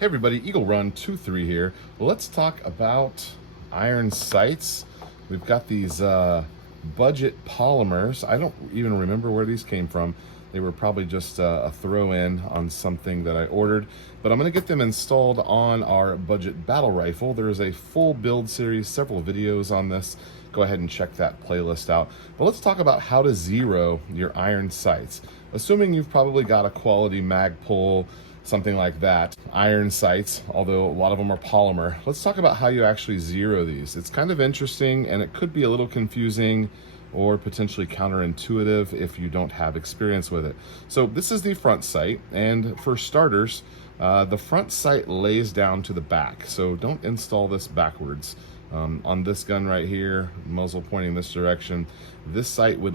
Hey everybody, Eagle Run 23 here. Let's talk about iron sights. We've got these budget polymers. I don't even remember where these came from. They were probably just a throw-in on something that I ordered, but I'm gonna get them installed on our budget battle rifle. There is a full build series, several videos on this. Go ahead and check that playlist out. But let's talk about how to zero your iron sights. Assuming you've probably got a quality Magpul, something like that, iron sights, although a lot of them are polymer. Let's talk about how you actually zero these. It's kind of interesting and it could be a little confusing or potentially counterintuitive if you don't have experience with it. So this is the front sight, and for starters, the front sight lays down to the back, so don't install this backwards. On this gun right here, muzzle pointing this direction, this sight would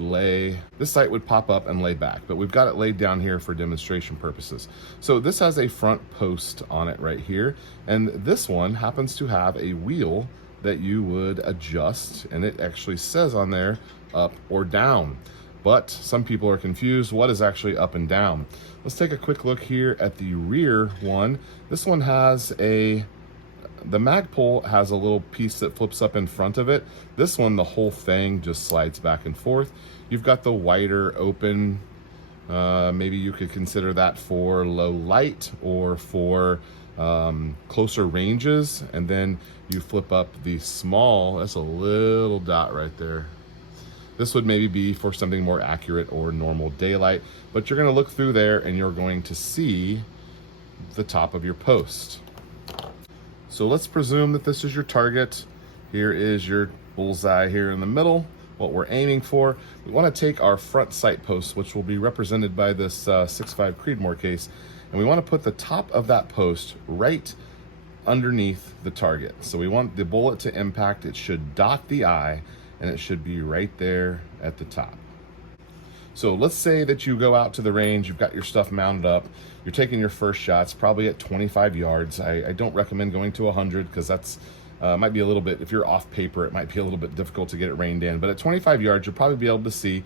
pop up and lay back, but we've got it laid down here for demonstration purposes. So this has a front post on it right here, and this one happens to have a wheel that you would adjust, and it actually says on there up or down. But some people are confused, what is actually up and down? Let's take a quick look here at the rear one. This one has the Magpul has a little piece that flips up in front of it. This one, the whole thing just slides back and forth. You've got the wider open, maybe you could consider that for low light or for closer ranges. And then you flip up the small, that's a little dot right there. This would maybe be for something more accurate or normal daylight, but you're gonna look through there and you're going to see the top of your post. So let's presume that this is your target. Here is your bullseye here in the middle, what we're aiming for. We want to take our front sight post, which will be represented by this 6.5 Creedmoor case, and we want to put the top of that post right underneath the target. So we want the bullet to impact, it should dot the eye, and it should be right there at the top. So let's say that you go out to the range, you've got your stuff mounted up, you're taking your first shots, probably at 25 yards. I don't recommend going to 100 because that's might be a little bit, if you're off paper, it might be a little bit difficult to get it reined in. But at 25 yards, you'll probably be able to see,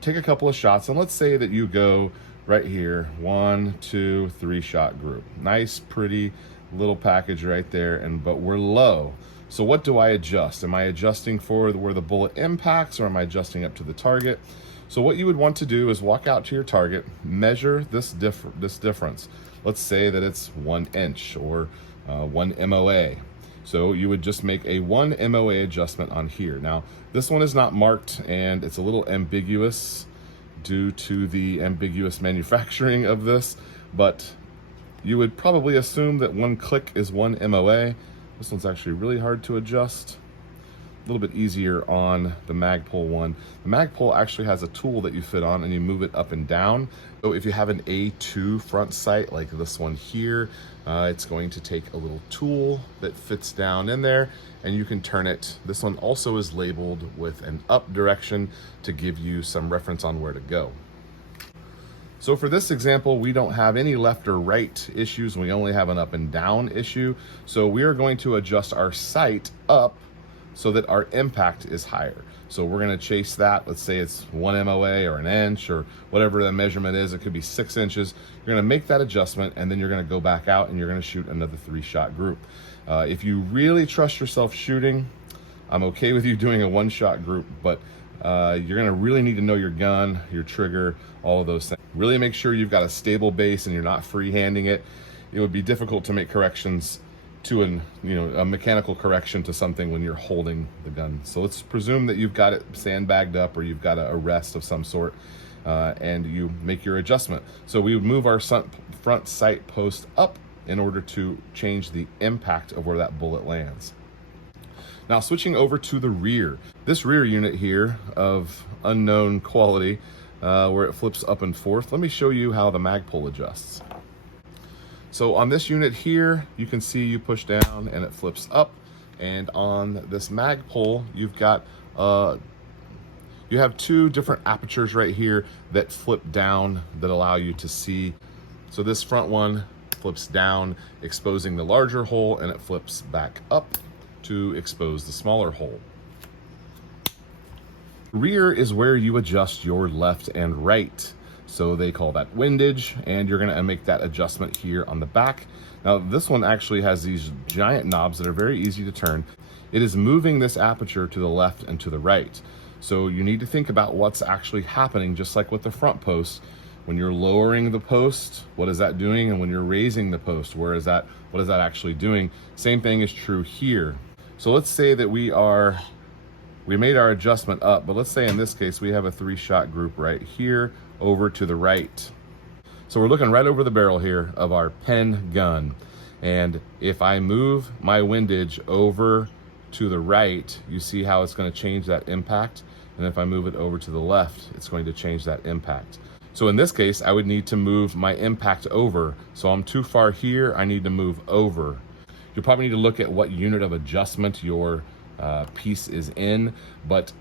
take a couple of shots, and let's say that you go right here, 1, 2, 3 shot group. Nice, pretty little package right there, but we're low. So what do I adjust? Am I adjusting for where the bullet impacts, or am I adjusting up to the target? So what you would want to do is walk out to your target, measure this difference. Let's say that it's 1 inch or 1 MOA. So you would just make a 1 MOA adjustment on here. Now, this one is not marked and it's a little ambiguous due to the ambiguous manufacturing of this, but you would probably assume that 1 click is 1 MOA. This one's actually really hard to adjust. A little bit easier on the Magpul one. The Magpul actually has a tool that you fit on and you move it up and down. So if you have an A2 front sight like this one here, it's going to take a little tool that fits down in there and you can turn it. This one also is labeled with an up direction to give you some reference on where to go. So for this example, we don't have any left or right issues. We only have an up and down issue. So we are going to adjust our sight up so that our impact is higher. So we're gonna chase that. Let's say it's 1 MOA or 1 inch or whatever the measurement is. It could be 6 inches. You're gonna make that adjustment and then you're gonna go back out and you're gonna shoot another 3 shot group. If you really trust yourself shooting, I'm okay with you doing a 1 shot group, but you're gonna really need to know your gun, your trigger, all of those things. Really make sure you've got a stable base and you're not free-handing it. It would be difficult to make corrections to a mechanical correction to something when you're holding the gun. So let's presume that you've got it sandbagged up or you've got a rest of some sort and you make your adjustment. So we would move our front sight post up in order to change the impact of where that bullet lands. Now switching over to the rear. This rear unit here of unknown quality where it flips up and forth, let me show you how the Magpul adjusts. So on this unit here, you can see you push down and it flips up. And on this Magpul, you've got, you have 2 different apertures right here that flip down that allow you to see. So this front one flips down, exposing the larger hole, and it flips back up to expose the smaller hole. Rear is where you adjust your left and right. So they call that windage, and you're gonna make that adjustment here on the back. Now this one actually has these giant knobs that are very easy to turn. It is moving this aperture to the left and to the right. So you need to think about what's actually happening, just like with the front post. When you're lowering the post, what is that doing? And when you're raising the post, what is that actually doing? Same thing is true here. So let's say that we made our adjustment up, but let's say in this case, we have a 3-shot group right here over to the right. So we're looking right over the barrel here of our Penn gun. And if I move my windage over to the right, you see how it's going to change that impact. And if I move it over to the left, it's going to change that impact. So in this case, I would need to move my impact over. So I'm too far here, I need to move over. You'll probably need to look at what unit of adjustment your piece is in, but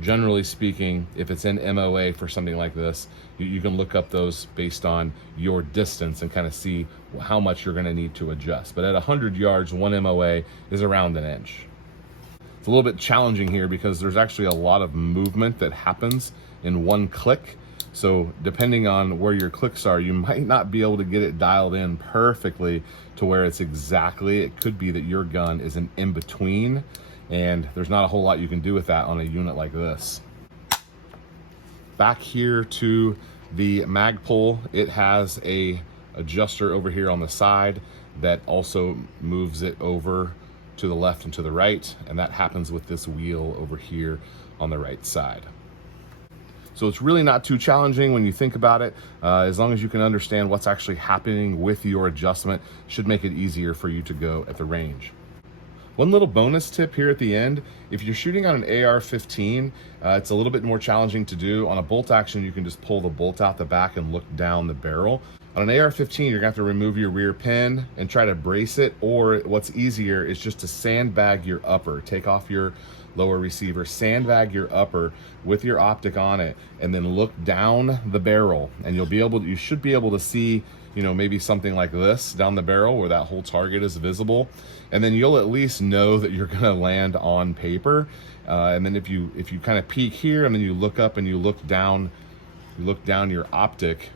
generally speaking, if it's in MOA for something like this, you can look up those based on your distance and kind of see how much you're gonna need to adjust. But at 100 yards, 1 MOA is around 1 inch. It's a little bit challenging here because there's actually a lot of movement that happens in one click. So depending on where your clicks are, you might not be able to get it dialed in perfectly to where it's exactly. It could be that your gun is an in-between, and there's not a whole lot you can do with that on a unit like this. Back here to the Magpul, it has a adjuster over here on the side that also moves it over to the left and to the right, and that happens with this wheel over here on the right side. So it's really not too challenging when you think about it. As long as you can understand what's actually happening with your adjustment, should make it easier for you to go at the range. One little bonus tip here at the end, if you're shooting on an AR-15, it's a little bit more challenging to do. On a bolt action, you can just pull the bolt out the back and look down the barrel. On an AR-15, you're gonna have to remove your rear pin and try to brace it, or what's easier is just to sandbag your upper. Take off your lower receiver, sandbag your upper with your optic on it, and then look down the barrel, and you should be able to see, you know, maybe something like this down the barrel where that whole target is visible, and then you'll at least know that you're gonna land on paper. And then if you kind of peek here and then you look up and you look down your optic,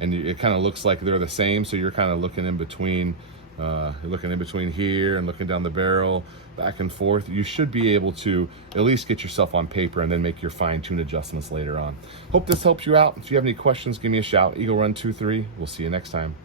and it kind of looks like they're the same, so you're kind of looking in between. You're looking in between here and looking down the barrel, back and forth. You should be able to at least get yourself on paper and then make your fine-tune adjustments later on. Hope this helps you out. If you have any questions, give me a shout. Eagle Run 23. We'll see you next time.